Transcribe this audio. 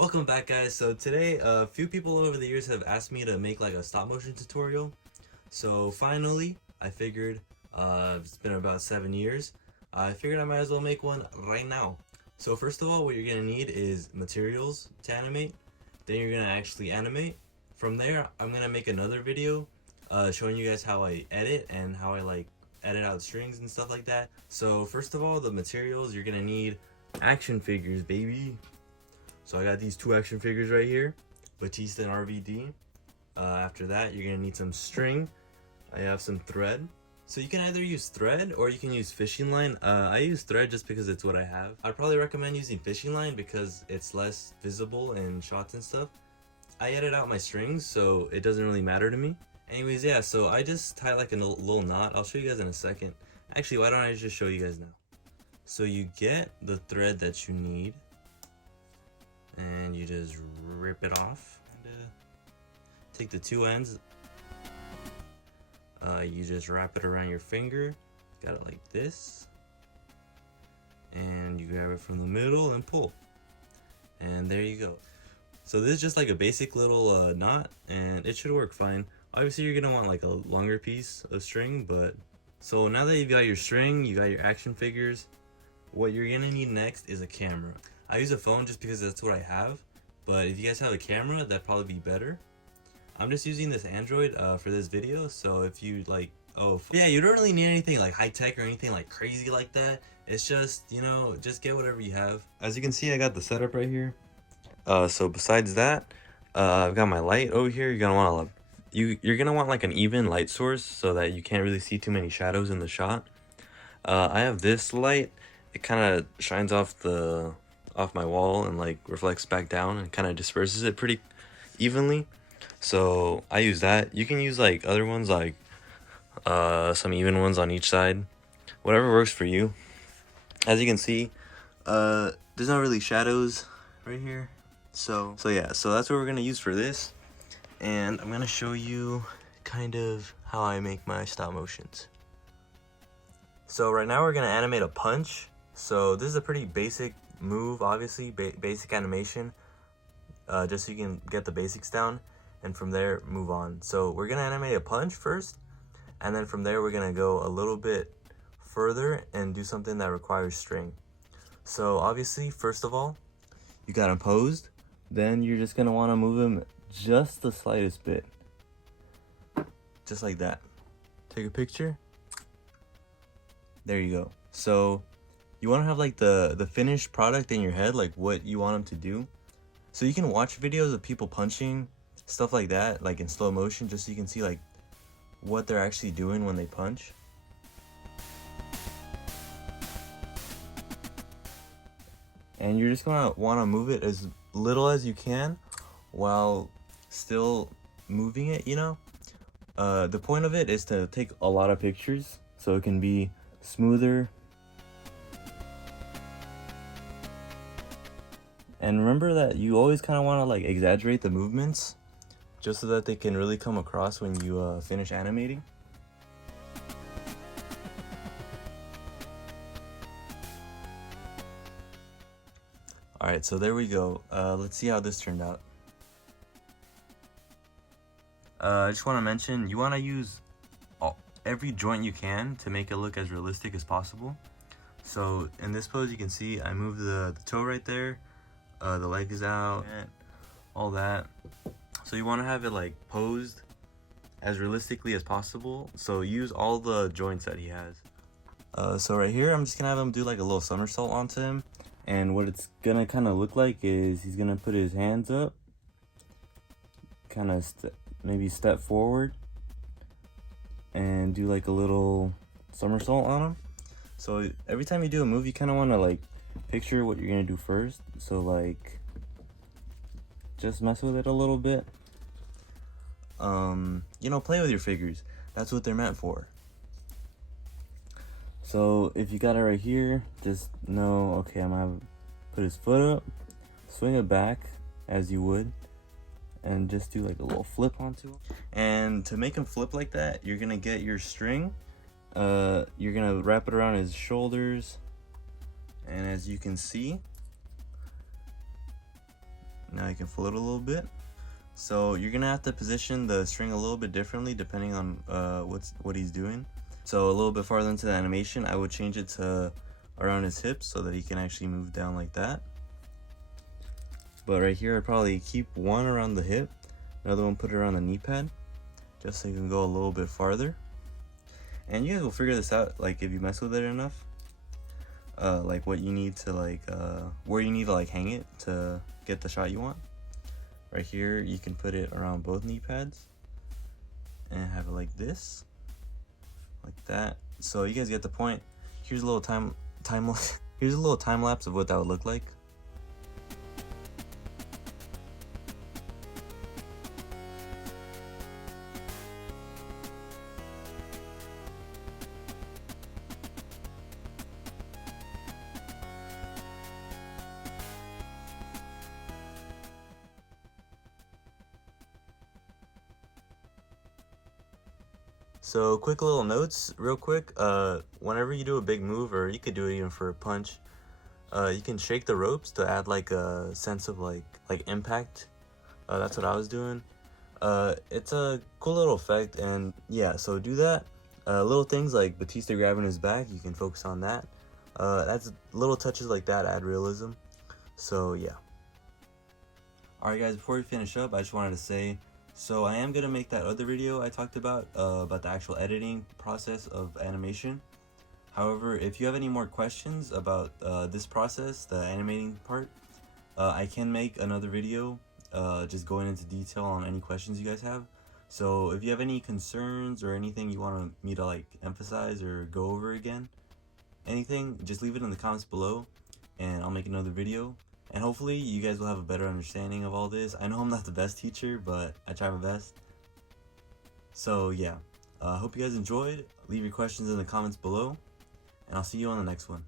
Welcome back, guys. So today a few people over the years have asked me to make like a stop motion tutorial. So finally I figured, it's been about 7 years, I figured I might as well make one right now. So first of all, what you're gonna need is materials to animate. Then you're gonna actually animate. From there I'm gonna make another video showing you guys how I edit and how I like edit out strings and stuff like that. So first of all, the materials, you're gonna need action figures, baby. So I got these two action figures right here, Batista and RVD. After that, you're gonna need some string. I have some thread. So you can either use thread or you can use fishing line. I use thread just because it's what I have. I'd probably recommend using fishing line because it's less visible in shots and stuff. I edit out my strings, so it doesn't really matter to me. Anyways, yeah, so I just tie like a little knot. I'll show you guys in a second. Actually, why don't I just show you guys now? So you get the thread that you need, and you just rip it off. And, take the two ends. You just wrap it around your finger. Got it like this. And you grab it from the middle and pull. And there you go. So this is just like a basic little knot, and it should work fine. Obviously you're gonna want like a longer piece of string, but so now that you've got your string, you got your action figures, what you're gonna need next is a camera. I use a phone just because that's what I have, but if you guys have a camera, that'd probably be better. I'm just using this Android for this video, so if you like, yeah, you don't really need anything like high tech or anything like crazy like that. It's just, you know, just get whatever you have. As you can see, I got the setup right here. So besides that, I've got my light over here. You're gonna want like an even light source so that you can't really see too many shadows in the shot. I have this light. It kind of shines off my wall and like reflects back down and kind of disperses it pretty evenly, so I use that. You can use like other ones, like some even ones on each side, whatever works for you. As you can see, there's not really shadows right here, so yeah, so that's what we're gonna use for this, and I'm gonna show you kind of how I make my stop motions. So right now we're gonna animate a punch. So this is a pretty basic move, obviously, basic animation, just so you can get the basics down, and from there move on. So we're gonna animate a punch first, and then from there we're gonna go a little bit further and do something that requires string. So obviously, first of all, you got him posed, then you're just gonna want to move him just the slightest bit, just like that. Take a picture. There you go. So you want to have like the finished product in your head, like what you want them to do. So you can watch videos of people punching, stuff like that, like in slow motion, just so you can see like what they're actually doing when they punch. And you're just gonna want to move it as little as you can while still moving it, you know. The point of it is to take a lot of pictures so it can be smoother. And remember that you always kind of want to like exaggerate the movements just so that they can really come across when you finish animating. Alright, so there we go. Let's see how this turned out. I just want to mention, you want to use every joint you can to make it look as realistic as possible. So in this pose, you can see I moved the toe right there. The leg is out, all that. So you want to have it like posed as realistically as possible. So use all the joints that he has. So right here, I'm just gonna have him do like a little somersault onto him. And what it's gonna kind of look like is he's gonna put his hands up, kind of maybe step forward, and do like a little somersault on him. So every time you do a move, you kind of want to like picture what you're gonna do first. So like just mess with it a little bit. You know, play with your figures. That's what they're meant for. So if you got it right here, just know, okay, I'm gonna put his foot up, swing it back as you would, and just do like a little flip onto him. And to make him flip like that, you're gonna get your string, you're gonna wrap it around his shoulders, and as you can see, Now you can float a little bit. So you're gonna have to position the string a little bit differently depending on what he's doing. So a little bit farther into the animation, I would change it to around his hips so that he can actually move down like that. But right here, I'd probably keep one around the hip, another one put it around the knee pad, just so you can go a little bit farther. And you guys will figure this out, like if you mess with it enough, like what you need to like, where you need to like hang it to get the shot you want. Right here, you can put it around both knee pads and have it like this, like that. So you guys get the point. Here's a little here's a little time lapse of what that would look like. So quick little notes, real quick. Whenever you do a big move, or you could do it even for a punch, you can shake the ropes to add like a sense of like impact. That's what I was doing. It's a cool little effect, and yeah, so do that. Little things like Batista grabbing his back, you can focus on that. That's little touches like that add realism. So yeah. Alright guys, before we finish up, I just wanted to say, so I am going to make that other video I talked about the actual editing process of animation. However, if you have any more questions about this process, the animating part, I can make another video just going into detail on any questions you guys have. So if you have any concerns or anything you want me to like emphasize or go over again, anything, just leave it in the comments below and I'll make another video. And hopefully you guys will have a better understanding of all this. I know I'm not the best teacher, but I try my best. So yeah, hope you guys enjoyed. Leave your questions in the comments below, and I'll see you on the next one.